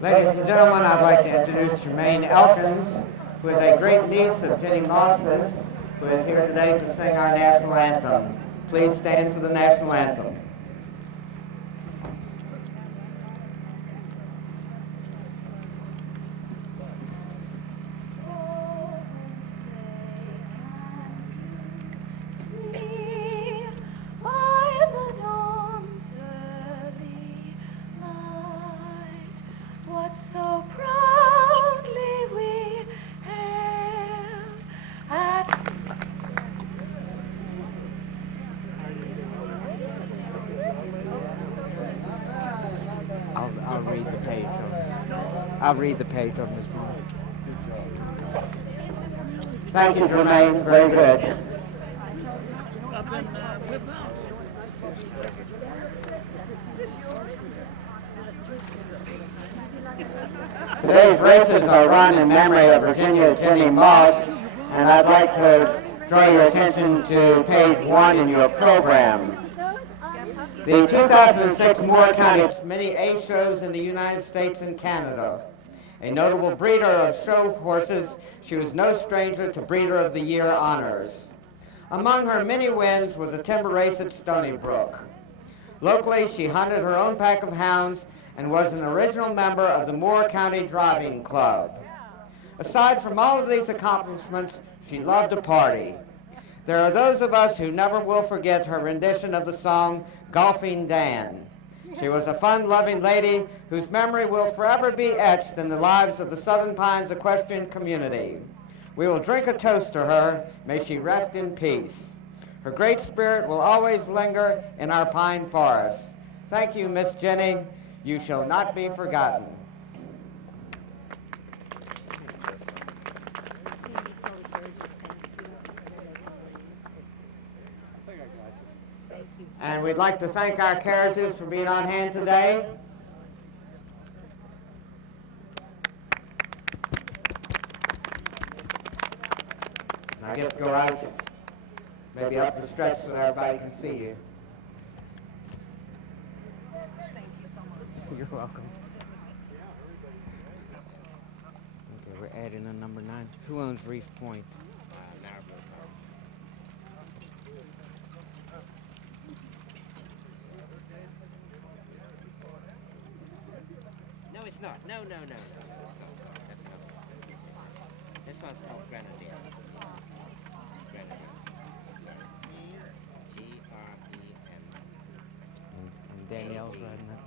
Ladies and gentlemen, I'd like to introduce Jermaine Elkins, who is a great niece of Jenny Moss's, who is here today to sing our national anthem. Please stand for the national anthem. I'll read the page on this one. Thank you, Jermaine. Very good. Today's races are run in memory of Virginia Jenny Moss, and I'd like to draw your attention to page 1 in your program. The 2006 Moore County many A shows in the United States and Canada. A notable breeder of show horses, she was no stranger to Breeder of the Year honors. Among her many wins was a timber race at Stony Brook. Locally, she hunted her own pack of hounds and was an original member of the Moore County Driving Club. Aside from all of these accomplishments, she loved to party. There are those of us who never will forget her rendition of the song Golfing Dan. She was a fun-loving lady whose memory will forever be etched in the lives of the Southern Pines equestrian community. We will drink a toast to her. May she rest in peace. Her great spirit will always linger in our pine forests. Thank you, Miss Jenny. You shall not be forgotten. And we'd like to thank our carriages for being on hand today. And I guess go out, maybe up the stretch so everybody can see you. Thank you so much. You're welcome. Okay, we're adding a number 9. Who owns Reef Point? No, it's not. No. That's not. This one's called Grenadier. G-R-E-N. And Danielle's riding that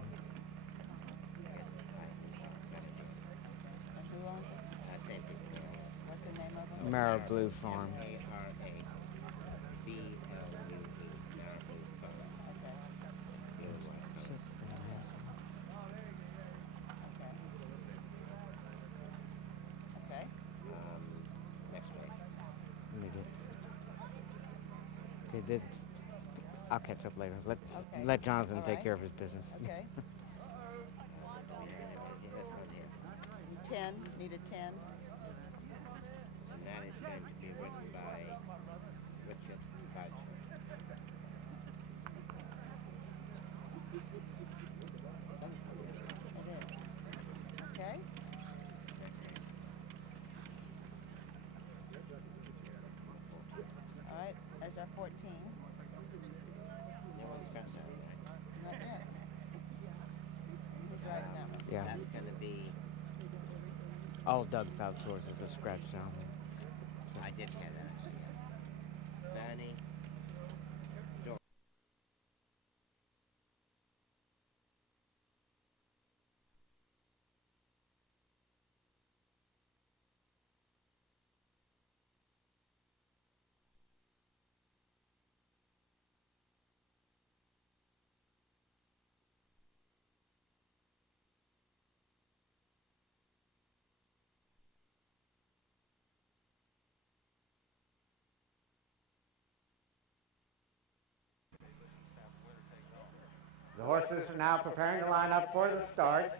What's the name of them? Marrow Blue Farm. I'll catch up later. Let Jonathan take care of his business. Okay. 10. Need a 10. And that is going to be written by Richard Budge. It is. Okay. All right. There's our 14. Not yet. Who's writing that one? Yeah. That's going to be... All Doug Fouts horses is scratched down. So. I did hear that, actually, yes. Bernie. The horses are now preparing to line up for the start.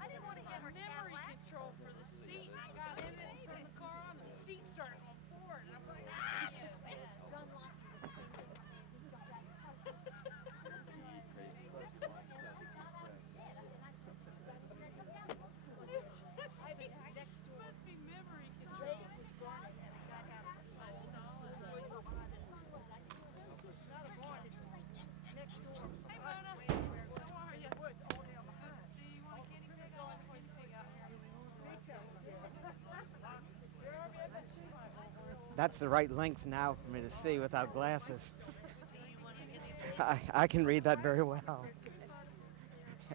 I didn't want to get her memory control for the seat. I got in it and turned the car on and the seat That's the right length now for me to see without glasses. I can read that very well.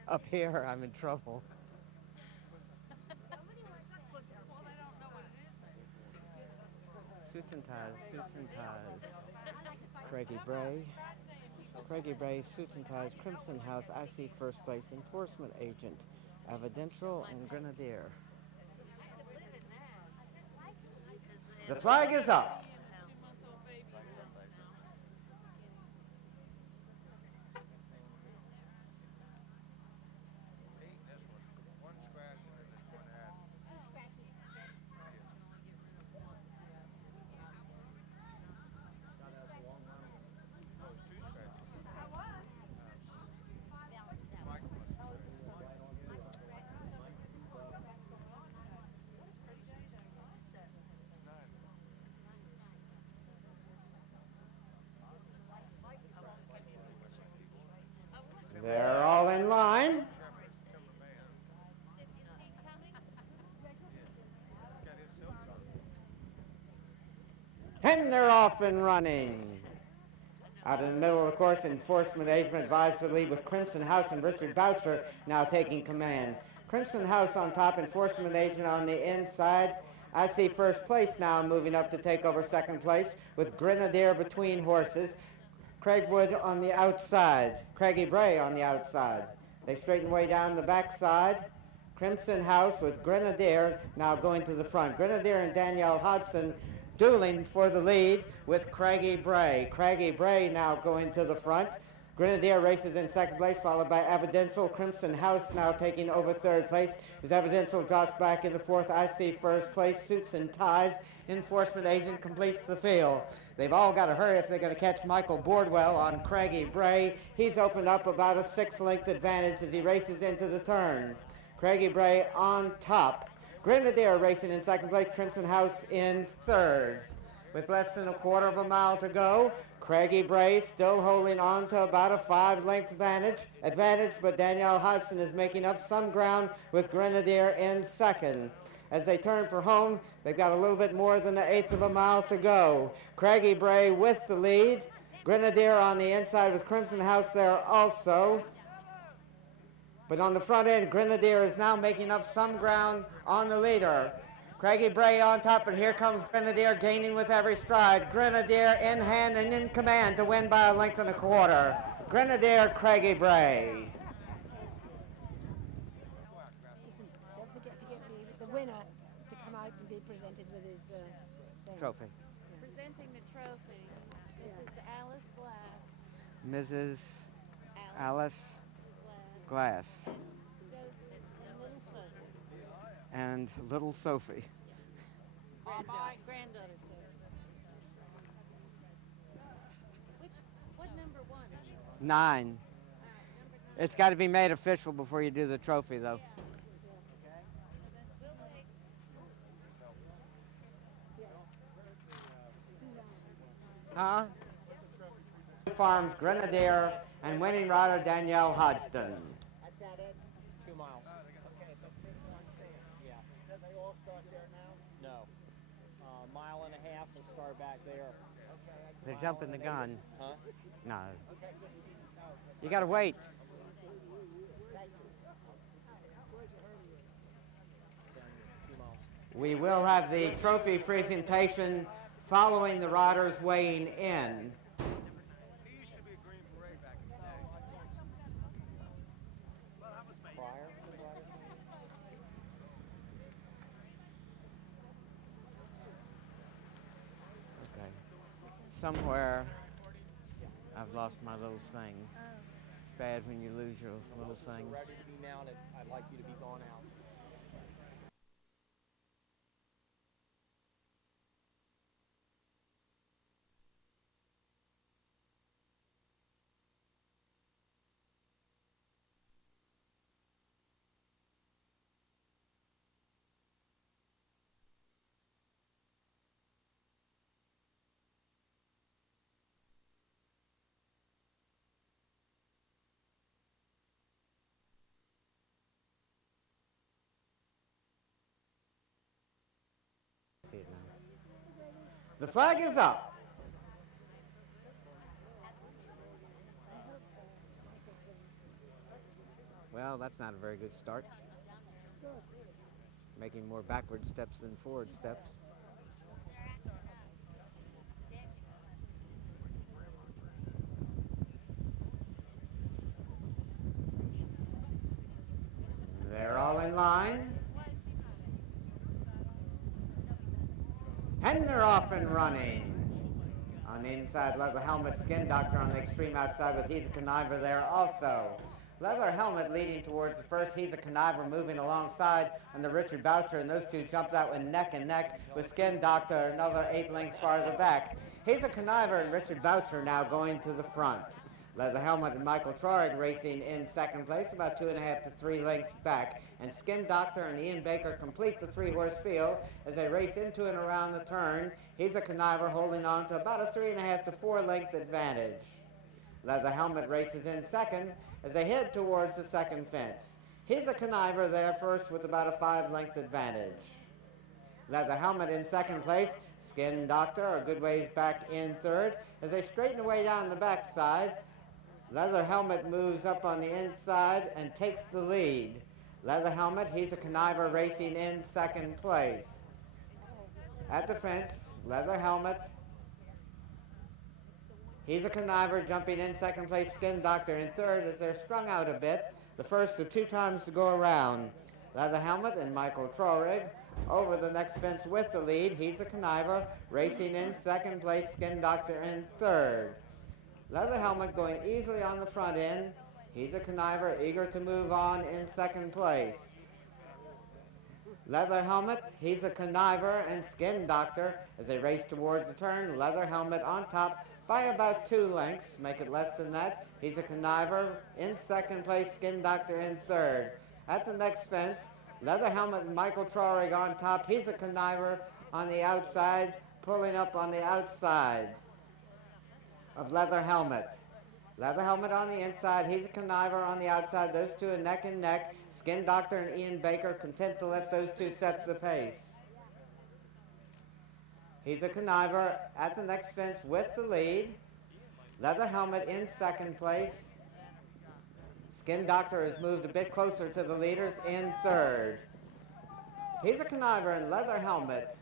Up here, I'm in trouble. Suits and ties, suits and ties. Craigie Bray, suits and ties, Crimson House, I see first place, enforcement agent, Evidential and Grenadier. The flag is up. They're all in line. And they're off and running. Out in the middle of the course, enforcement agent advised for the lead with Crimson House and Richard Boucher now taking command. Crimson House on top, enforcement agent on the inside. I see first place now moving up to take over second place with Grenadier between horses. Craigwood on the outside, Craigie Bray on the outside. They straighten way down the backside. Crimson House with Grenadier now going to the front. Grenadier and Danielle Hodgson dueling for the lead with Craigie Bray. Craigie Bray now going to the front. Grenadier races in second place, followed by Evidential. Crimson House now taking over third place as Evidential drops back into fourth. I see first place, suits and ties. Enforcement agent completes the field. They've all got to hurry if they're going to catch Michael Boardwell on Craigie Bray. He's opened up about a 6-length advantage as he races into the turn. Craigie Bray on top. Grenadier racing in second place, Crimson House in third. With less than a quarter of a mile to go, Craigie Bray still holding on to about a 5-length advantage, but Danielle Hodgson is making up some ground with Grenadier in second. As they turn for home, they've got a little bit more than an eighth of a mile to go. Craigie Bray with the lead. Grenadier on the inside with Crimson House there also. But on the front end, Grenadier is now making up some ground on the leader. Craigie Bray on top, but here comes Grenadier gaining with every stride. Grenadier in hand and in command to win by a length and a quarter. Grenadier, Craigie Bray. Listen, don't forget to get the winner to come out and be presented with his thing. Trophy. Presenting the trophy. This is Alice Glass. Mrs. Alice Glass. And little Sophie. Granddaughter. What number one? 9. It's got to be made official before you do the trophy, though. Huh? Farms Grenadier and winning rider Danielle Hodgson. 2 miles. Yeah. Do they all start there now? No. Mile and a half and start back there. They're jumping the gun. Huh? No. You got to wait. We will have the trophy presentation following the riders weighing in. He used to be a Green Beret back in the day. Well, that was me. Prior? Okay. Somewhere I've lost my little thing. It's bad when you lose your little thing. Ready to be mounted. I'd like you to be gone out. The flag is up. Well, that's not a very good start. Making more backward steps than forward steps. They're all in line. And they're off and running. On the inside, leather helmet, Skin Doctor on the extreme outside with He's a Conniver there also. Leather helmet leading towards the first. He's a Conniver moving alongside under Richard Boucher, and those two jumped out with neck and neck with Skin Doctor another 8 lengths farther back. He's a Conniver and Richard Boucher now going to the front. Leather helmet and Michael Trorig racing in second place, about 2.5 to 3 lengths back. And Skin Doctor and Ian Baker complete the 3-horse field as they race into and around the turn. He's a Conniver holding on to about a 3.5 to 4 length advantage. Leather helmet races in second as they head towards the second fence. He's a Conniver there first with about a 5 length advantage. Leather helmet in second place. Skin Doctor a good ways back in third as they straighten away down the backside. Leather helmet moves up on the inside and takes the lead. Leather helmet, He's a Conniver racing in second place. At the fence, leather helmet. He's a Conniver jumping in second place. Skin Doctor in third as they're strung out a bit. The first of 2 times to go around. Leather helmet and Michael Trorig over the next fence with the lead. He's a Conniver racing in second place. Skin Doctor in third. Leather helmet going easily on the front end. He's a Conniver eager to move on in second place. Leather helmet, He's a Conniver and Skin Doctor as they race towards the turn. Leather helmet on top by about 2 lengths. Make it less than that. He's a Conniver in second place. Skin Doctor in third. At the next fence, leather helmet and Michael Trorig on top. He's a Conniver on the outside, pulling up on the outside of leather helmet. Leather helmet on the inside. He's a Conniver on the outside. Those two are neck and neck. Skin Doctor and Ian Baker content to let those two set the pace. He's a Conniver at the next fence with the lead. Leather helmet in second place. Skin Doctor has moved a bit closer to the leaders in third. He's a Conniver and leather helmet.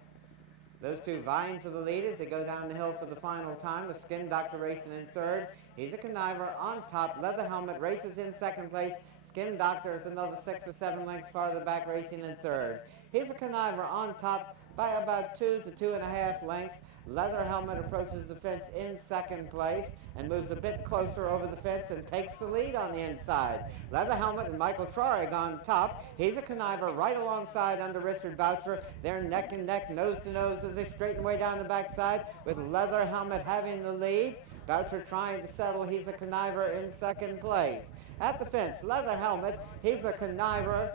Those two vying for the lead as they go down the hill for the final time with Skin Doctor racing in third. He's a Conniver on top. Leather helmet races in second place. Skin Doctor is another 6 or 7 lengths farther back racing in third. He's a Conniver on top by about 2 to 2.5 lengths. Leather helmet approaches the fence in second place and moves a bit closer over the fence and takes the lead on the inside. Leather helmet and Michael Trorig on top. He's a Conniver right alongside under Richard Boucher. They're neck and neck, nose to nose as they straighten way down the backside with leather helmet having the lead. Boucher trying to settle. He's a Conniver in second place. At the fence, leather helmet. He's a Conniver.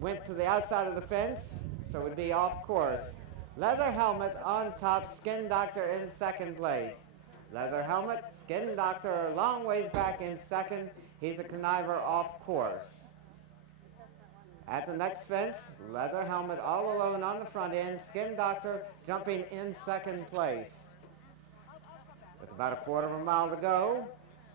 Went to the outside of the fence, so it would be off course. Leather helmet on top, Skin Doctor in second place. Leather helmet, Skin Doctor a long ways back in second. He's a Conniver off course. At the next fence, leather helmet all alone on the front end. Skin Doctor jumping in second place. With about a 1/4 mile to go,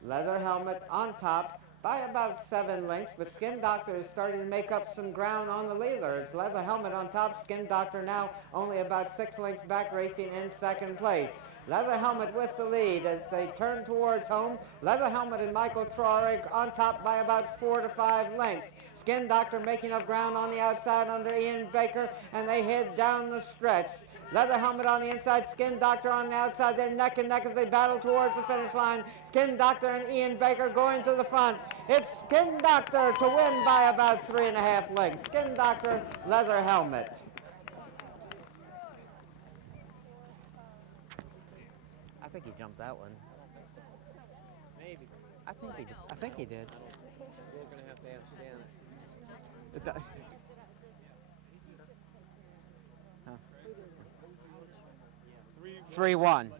leather helmet on top by about 7 lengths, but Skin Doctor is starting to make up some ground on the leader. It's leather helmet on top. Skin Doctor now only about 6 lengths back racing in second place. Leather helmet with the lead as they turn towards home. Leather helmet and Michael Trorig on top by about 4 to 5 lengths. Skin Doctor making up ground on the outside under Ian Baker, and they head down the stretch. Leather helmet on the inside, Skin Doctor on the outside. They're neck and neck as they battle towards the finish line. Skin Doctor and Ian Baker going to the front. It's Skin Doctor to win by about 3.5 lengths. Skin Doctor, leather helmet. I think he jumped that one. Maybe. I think he did. We're going to have to ask Dan. 3-1.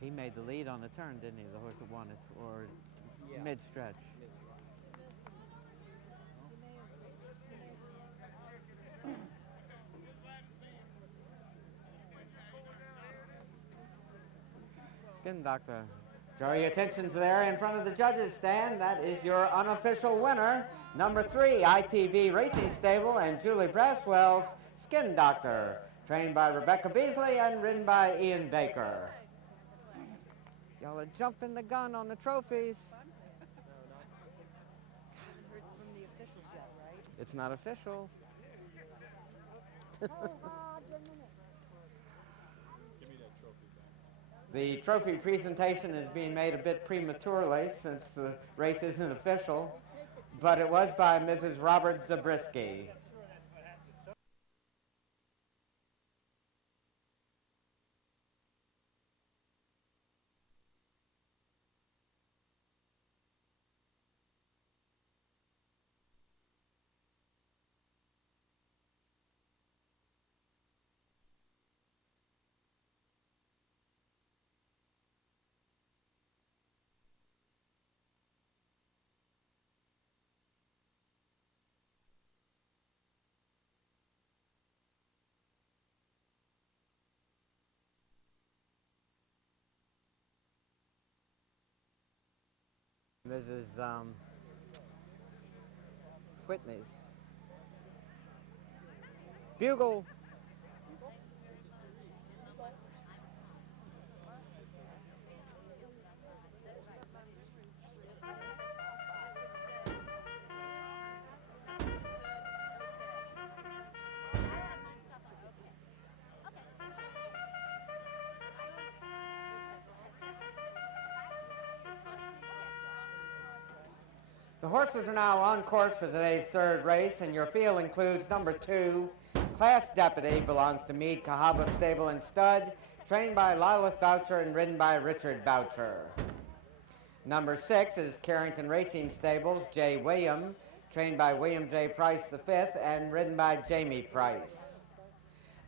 He made the lead on the turn, didn't he? The horse that won it, or Yeah. mid-stretch. Skin Doctor. Draw your attention to the area in front of the judges' stand. That is your unofficial winner, number 3, ITV Racing Stable and Julie Braswell's Skin Doctor, trained by Rebecca Beasley and ridden by Ian Baker. Y'all are jumping the gun on the trophies. Heard from the officials yet, right? It's not official. The trophy presentation is being made a bit prematurely since the race isn't official, but it was by Mrs. Robert Zabriskie. Mrs. Whitney's. Bugle. The horses are now on course for today's third race, and your field includes number 2, Class Deputy, belongs to Meade Cahaba Stable and Stud, trained by Lilith Boucher and ridden by Richard Boucher. Number 6 is Carrington Racing Stables, J. William, trained by William J. Price V and ridden by Jamie Price.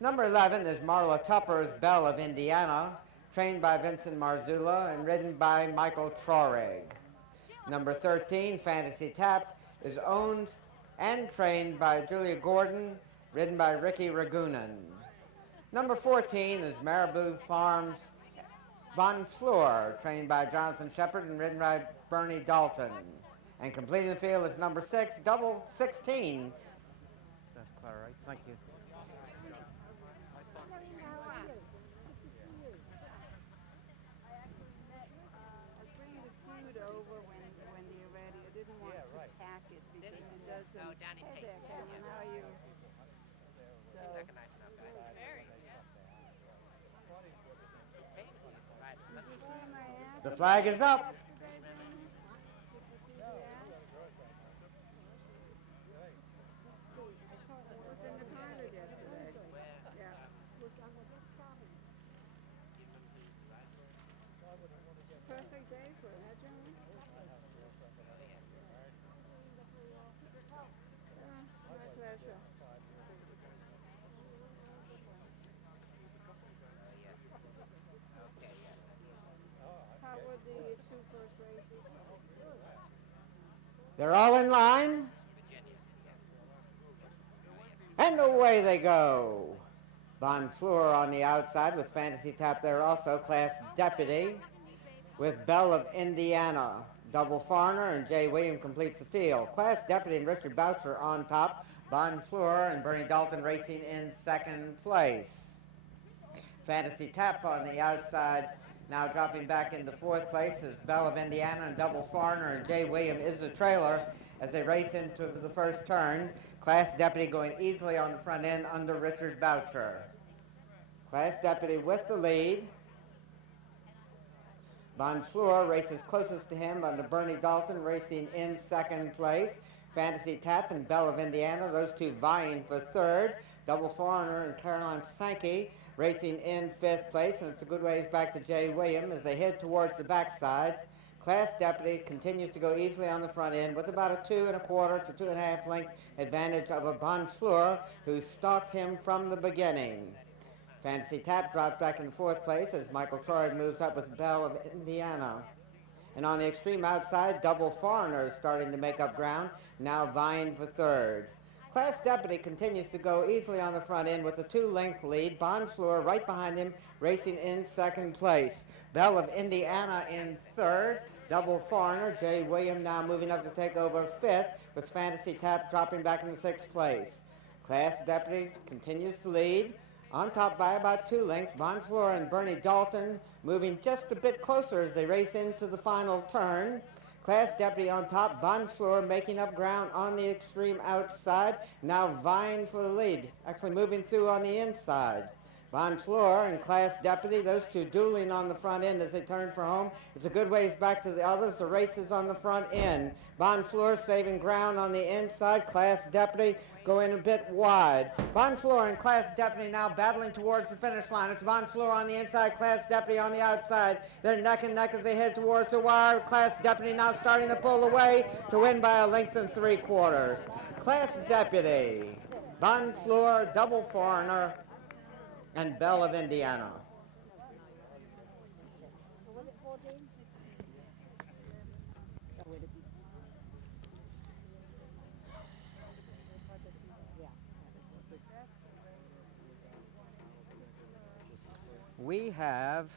Number 11 is Marla Tupper's Belle of Indiana, trained by Vincent Marzullo and ridden by Michael Traurig. Number 13, Fantasy Tap, is owned and trained by Julia Gordon, ridden by Ricky Ragunan. Number 14 is Marabou Farms Bon Fleur, trained by Jonathan Shepard and ridden by Bernie Dalton. And completing the field is number 6, Double 16. That's Clara, right? Thank you. Oh, Danny Payne. Hey there, Cameron, how are you? Seems like a nice enough guy. Very, yeah. Payne used to ride the Did you see my ad? The flag is up. Yesterday, Ben? Did you see the ad? I saw it. It was in the pilot yesterday. Yeah. Perfect day for it, huh, John? My pleasure. How were the 2 first races? They're all in line. And away they go. Bon Fleur on the outside with Fantasy Tap there also, Class Deputy, with Belle of Indiana. Double Foreigner and Jay William completes the field. Class Deputy and Richard Boucher on top. Bon Fleur and Bernie Dalton racing in second place. Fantasy Tap on the outside, now dropping back into 4th place is Belle of Indiana and Double Foreigner, and Jay William is the trailer as they race into the first turn. Class Deputy going easily on the front end under Richard Boucher. Class Deputy with the lead. Bon Fleur races closest to him under Bernie Dalton, racing in second place. Fantasy Tap and Belle of Indiana, those two vying for third. Double Foreigner and Caroline Sankey racing in 5th place, and it's a good ways back to Jay William as they head towards the backside. Class Deputy continues to go easily on the front end with about a 2 1/4 to 2.5 length advantage of a Bon Fleur who stalked him from the beginning. Fantasy Tap drops back in 4th place as Michael Troy moves up with Belle of Indiana. And on the extreme outside, Double Foreigner is starting to make up ground, now vying for 3rd. Class Deputy continues to go easily on the front end with a 2-length lead. Bonfleur right behind him, racing in 2nd place. Belle of Indiana in 3rd. Double Foreigner, Jay William now moving up to take over 5th, with Fantasy Tap dropping back into 6th place. Class Deputy continues to lead. On top by about 2 lengths, Bonfleur and Bernie Dalton moving just a bit closer as they race into the final turn. Class Deputy on top, Bonfleur making up ground on the extreme outside, now vying for the lead, actually moving through on the inside. Bonfleur and Class Deputy, those two dueling on the front end as they turn for home. It's a good ways back to the others. The race is on the front end. Bonfleur saving ground on the inside. Class Deputy going a bit wide. Bonfleur and Class Deputy now battling towards the finish line. It's Bonfleur on the inside, Class Deputy on the outside. They're neck and neck as they head towards the wire. Class Deputy now starting to pull away to win by a length and 3/4. Class Deputy, Bonfleur, Double Foreigner, and Belle of Indiana. Was it 14? We have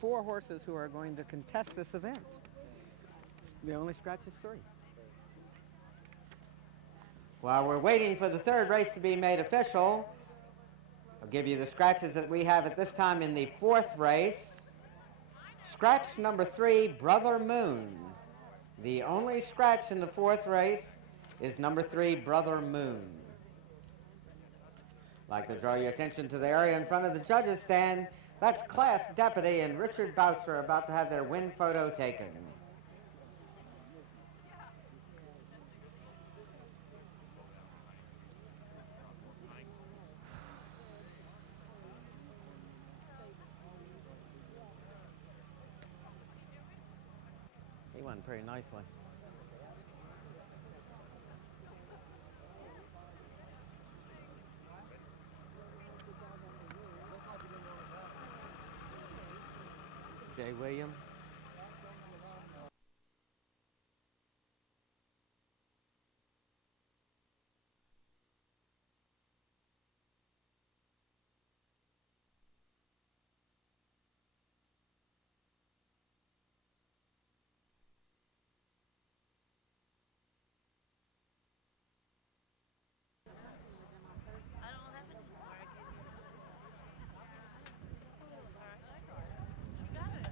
4 horses who are going to contest this event. The only scratch is 3. While we're waiting for the 3rd race to be made official, I'll give you the scratches that we have at this time in the 4th race. Scratch number 3, Brother Moon. The only scratch in the 4th race is number 3, Brother Moon. I'd like to draw your attention to the area in front of the judges' stand. That's Class Deputy and Richard Boucher about to have their win photo taken. He won pretty nicely. Jay William.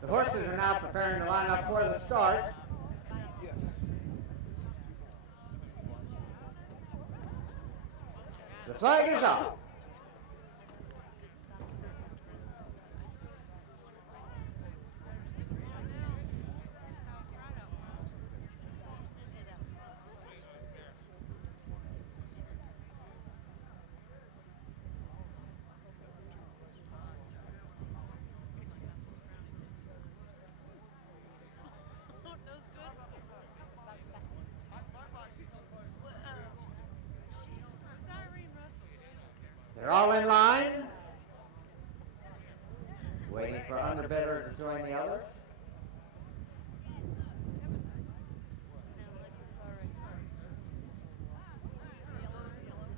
The horses are now preparing to line up for the start. The flag is up. They're all in line, waiting for underbidder to join the others.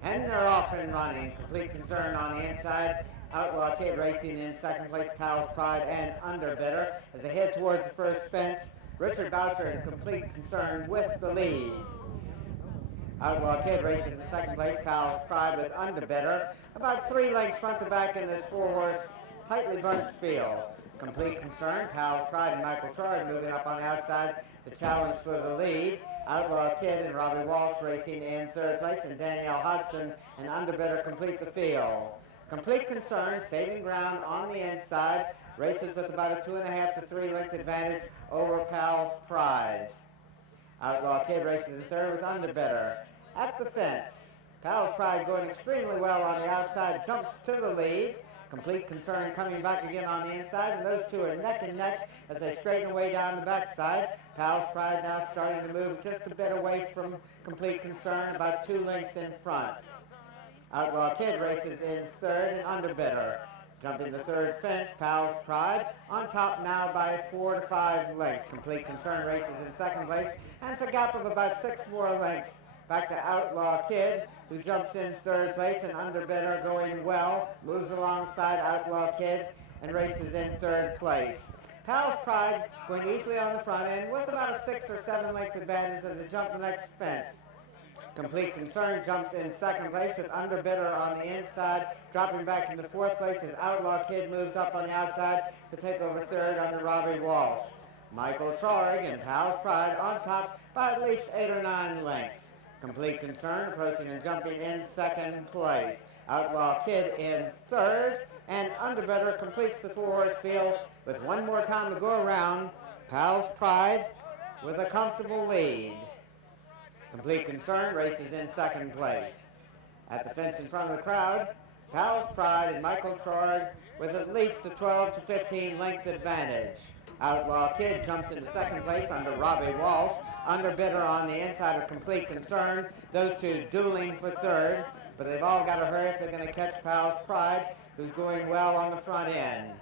And they're off and running. Complete Concern on the inside. Outlaw Kid racing in 2nd place, Pal's Pride and underbidder. As they head towards the first fence, Richard Boucher and Complete Concern with the lead. Outlaw Kid races in 2nd place, Pal's Pride with underbidder. About 3 lengths front to back in this 4-horse, tightly bunched field. Complete Concern, Pal's Pride and Michael Troy moving up on the outside to challenge for the lead. Outlaw Kid and Robbie Walsh racing in 3rd place, and Danielle Hudson and underbidder complete the field. Complete Concern saving ground on the inside, races with about a 2.5 to 3 length advantage over Pal's Pride. Outlaw Kid races in 3rd with underbidder. At the fence, Pal's Pride going extremely well on the outside, jumps to the lead. Complete Concern coming back again on the inside, and those two are neck and neck as they straighten away down the backside. Pal's Pride now starting to move just a bit away from Complete Concern, about 2 lengths in front. Outlaw Kid races in third and underbidder. Jumping the third fence, Pal's Pride, on top now by 4 to 5 lengths. Complete Concern races in second place, and it's a gap of about 6 more lengths. Back to Outlaw Kid, who jumps in third place, and underbidder going well, moves alongside Outlaw Kid and races in third place. Pal's Pride going easily on the front end with about a 6 or 7 length advantage as they jump the next fence. Complete Concern jumps in second place with underbidder on the inside, dropping back into fourth place as Outlaw Kid moves up on the outside to take over third under Robbie Walsh. Michael Trorig and Pal's Pride on top by at least 8 or 9 lengths. Complete Concern approaching and jumping in second place. Outlaw Kid in third, and underbidder completes the 4-horse field with one more time to go around. Pal's Pride with a comfortable lead. Complete Concern races in second place. At the fence in front of the crowd, Pal's Pride and Michael Trorig with at least a 12 to 15 length advantage. Outlaw Kid jumps into second place under Robbie Walsh. Underbidder on the inside of Complete Concern. Those two dueling for third, but they've all got to hurry if they're going to catch Pal's Pride, who's going well on the front end.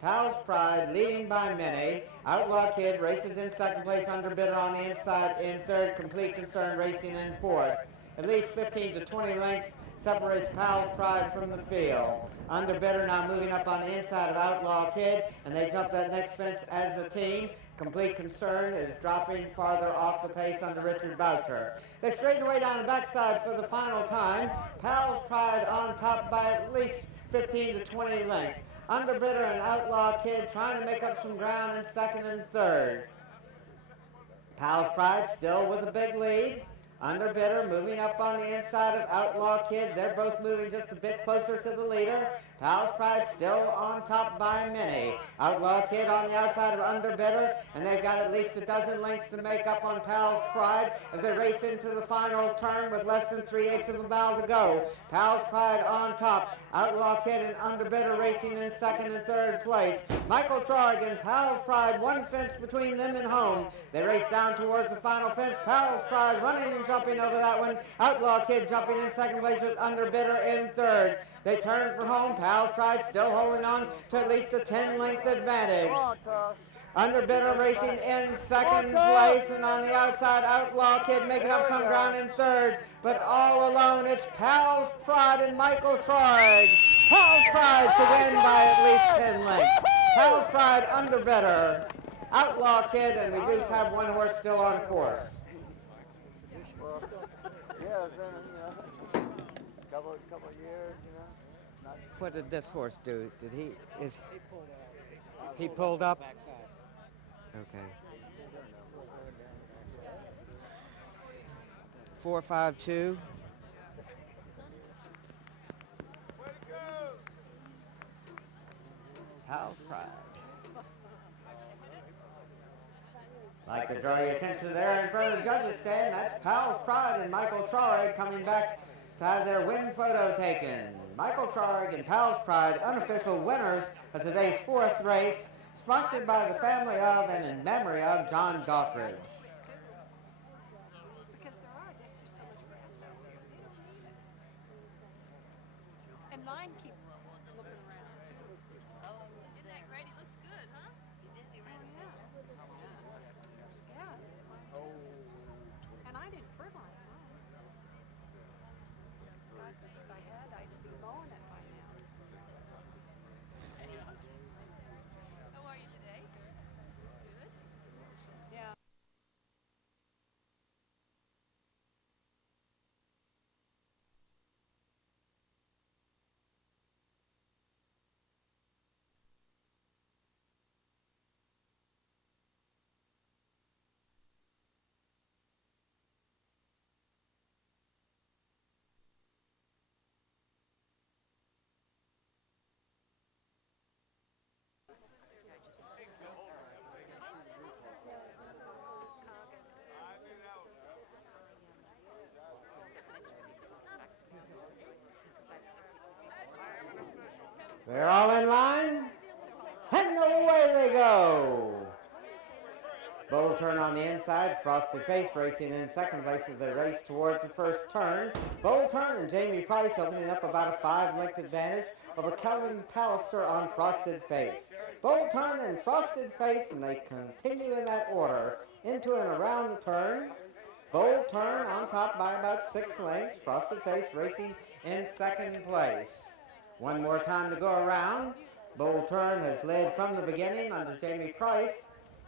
Pal's Pride leading by many. Outlaw Kid races in second place, underbidder on the inside in third, Complete Concern racing in fourth. At least 15 to 20 lengths separates Pal's Pride from the field. Underbidder now moving up on the inside of Outlaw Kid, and they jump that next fence as a team. Complete Concern is dropping farther off the pace under Richard Boucher. They straighten away down the backside for the final time. Pal's Pride on top by at least 15 to 20 lengths. Underbidder and Outlaw Kid trying to make up some ground in second and third. Pal's Pride still with a big lead. Underbidder moving up on the inside of Outlaw Kid. They're both moving just a bit closer to the leader. Pal's Pride still on top by many. Outlaw Kid on the outside of Underbidder, and they've got at least a dozen lengths to make up on Pal's Pride as they race into the final turn with less than 3/8 of a mile to go. Pal's Pride on top. Outlaw Kid and Underbidder racing in second and third place. Michael Trorig and Pal's Pride, one fence between them and home. They race down towards the final fence. Pal's Pride running and jumping over that one. Outlaw Kid jumping in second place with Underbidder in third. They turn for home. Pal's Pride still holding on to at least a 10-length advantage. Underbidder racing in second place, and on the outside, Outlaw Kid making up some ground in third. But all alone, it's Pal's Pride and Michael Trorig. Pal's Pride to win by at least 10 lengths. Pal's Pride, Underbidder, Outlaw Kid, and we do have one horse still on course. Yeah, it's been, couple of years, What did this horse do? Did he pulled up? Okay. 4-5-2. Pal's Pride. Like to draw your attention there in front of the judges stand. That's Pal's Pride and Michael Trorig coming back to have their win photo taken. Michael Trorig and Pal's Pride, unofficial winners of today's fourth race, sponsored by the family of and in memory of John Dockridge. And mine keep looking around. Oh, isn't that great? It looks good, huh? Yeah. And I didn't fertilize mine. If I had, I'd be mowing it by now. How are you today? Good? Yeah. They're all in line, and away they go. Bold Turn on the inside, Frosted Face racing in second place as they race towards the first turn. Bold Turn and Jamie Price opening up about a 5-length advantage over Kelvin Pallister on Frosted Face. Bold Turn and Frosted Face, and they continue in that order into and around the turn. Bold Turn on top by about 6 lengths. Frosted Face racing in second place. One more time to go around. Bold Turn has led from the beginning under Jamie Price.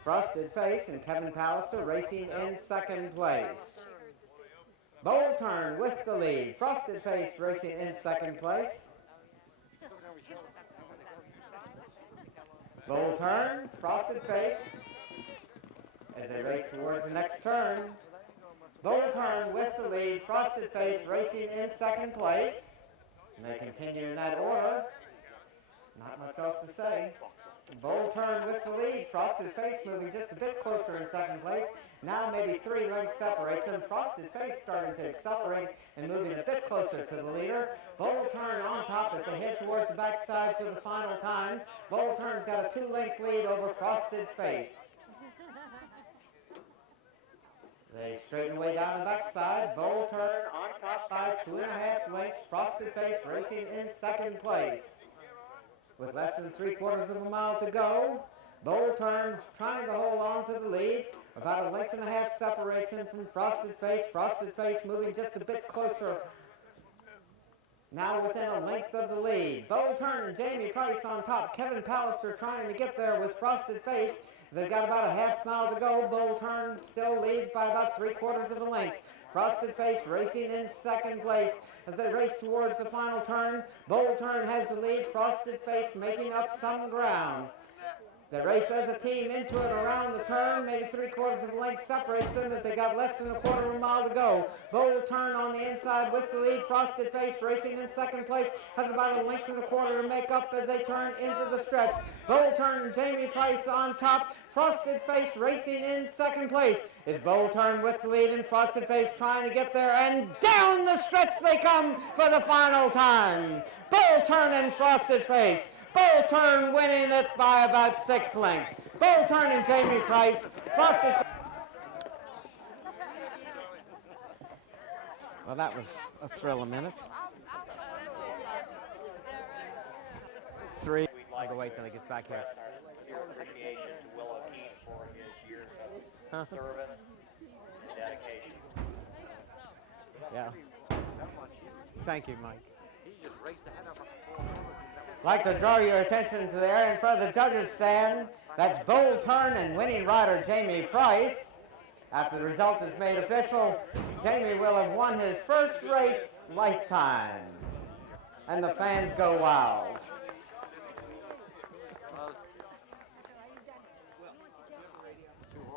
Frosted Face and Kevin Pallister racing in second place. Bold Turn with the lead. Frosted Face racing in second place. Bold Turn, Frosted Face as they race towards the next turn. Bold Turn with the lead. Frosted Face racing in second place. And they continue in that order. Not much else to say. Bold Turn with the lead. Frosted Face moving just a bit closer in second place. Now maybe 3 lengths separates them. Frosted Face starting to accelerate and moving a bit closer to the leader. Bold Turn on top as they head towards the backside for the final time. Bold Turn's got a 2-length lead over Frosted Face. They straighten away down the backside. Bold Turn on top by 2.5 lengths. Frosted Face racing in second place. With less than 3/4 of a mile to go, Bold Turn trying to hold on to the lead. About 1.5 lengths separates him from Frosted Face. Frosted Face moving just a bit closer. Now within a length of the lead. Bold Turn and Jamie Price on top. Kevin Pallister trying to get there with Frosted Face. They've got about a half mile to go. Bold Turn still leads by about 3/4 of a length. Frosted Face racing in second place as they race towards the final turn. Bold Turn has the lead. Frosted Face making up some ground. They race as a team into and around the turn. Maybe 3/4 of a length separates them as they got less than 1/4 of a mile to go. Bold Turn on the inside with the lead. Frosted Face racing in second place. Has about 1.25 lengths to make up as they turn into the stretch. Bold Turn and Jamie Price on top. Frosted Face racing in second place. Is Bold Turn with the lead and Frosted Face trying to get there, and down the stretch they come for the final time. Bold Turn and Frosted Face. Bold Turn winning it by about 6 lengths. Bold Turn and Jamie Price. Frosted. Well, that was a thrill a minute. 3. I'll go wait till he gets back here. Your appreciation to Will O'Keefe for his years of service and dedication. Yeah. Thank you, Mike. He just raced ahead of him. I'd like to draw your attention to the area in front of the judges' stand. That's Bold Turn and winning rider Jamie Price. After the result is made official, Jamie will have won his first race lifetime. And the fans go wild.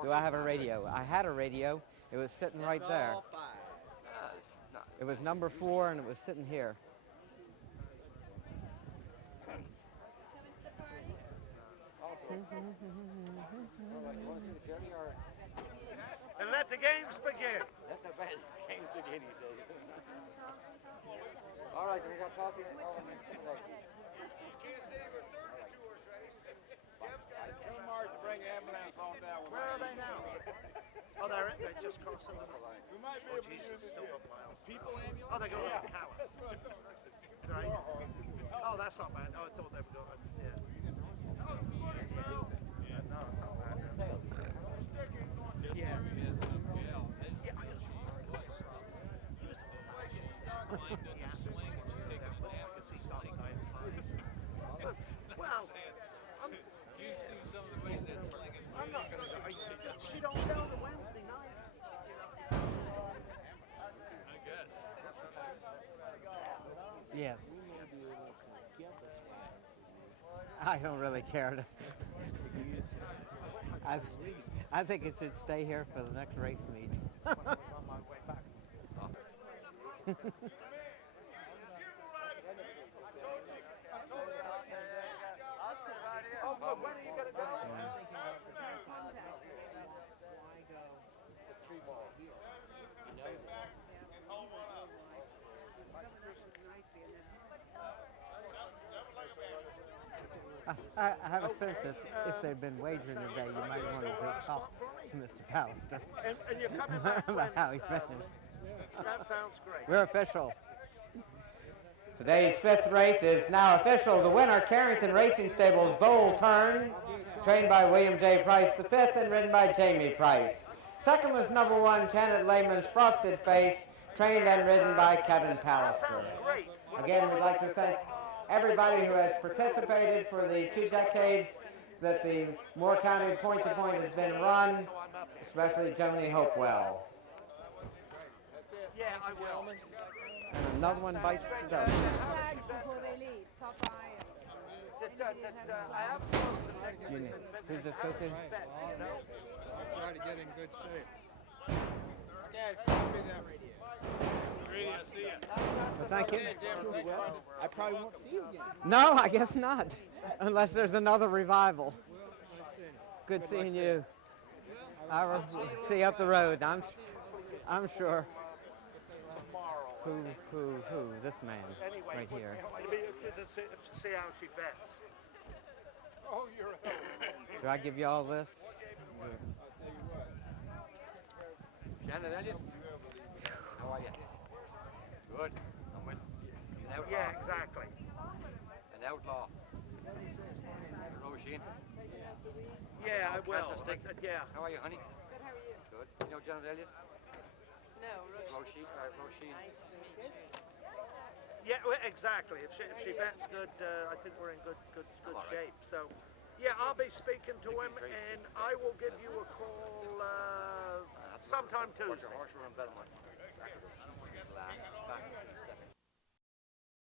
Do I have a radio? I had a radio. It was sitting right there. It was number 4 and it was sitting here. And let the games begin. Let the games begin, he says. All right, we got coffee. You can't say you were third in the 2-horse race. Tell Marge to bring the ambulance on down. Where are they now? Oh, they just crossed the line. We might be able to use still up miles. People ambulance? Oh, they're going up Calla. Right. Oh, that's not bad. Oh, I thought they were going. Yeah. No, it's not bad. Yeah. Well, you've seen some of the ways that sling is. I'm not going to. She don't sell the Wednesday night. I guess. Yes. I don't really care. I think it should stay here for the next race meet. When are you going to go? I have a sense that if they've been wagering today, you might want to talk to Mr. Pallister And you're coming back about how he ran. That sounds great. We're official. Today's fifth race is now official. The winner, Carrington Racing Stable's Bold Turn, trained by William J. Price V and ridden by Jamie Price. Second was number 1, Janet Lehman's Frosted Face, trained and ridden by Kevin Pallister. Again, we'd like to thank everybody who has participated for the 2 decades that the Moore County point-to-point has been run, especially Joni Hopewell. Yeah, I will. And another one bites the dust. Flags before they leave. Popeye. I have Junior, who's this go to? Try to get in good shape. Yeah, it's going to be that radio. Really, I see you. Well, thank you. I probably won't see you again. No, I guess not, unless there's another revival. Good seeing you. I will see you up the road. I'm sure. Who? This man right here. To see how she bets. Oh, you're Do I give you all this? Janet Elliott, how are you? Good. I'm with an outlaw. Yeah, exactly. An outlaw. Roisin. Yeah, I will. Yeah. How are you, honey? Good, how are you? Good. You know Janet Elliott? No, Roisin. nice to meet you. Yeah, well, exactly. If she bets good, I think we're in good shape. So, yeah, I'll be speaking to him, and I will give you a call sometime Tuesday. What's your horse run better, man?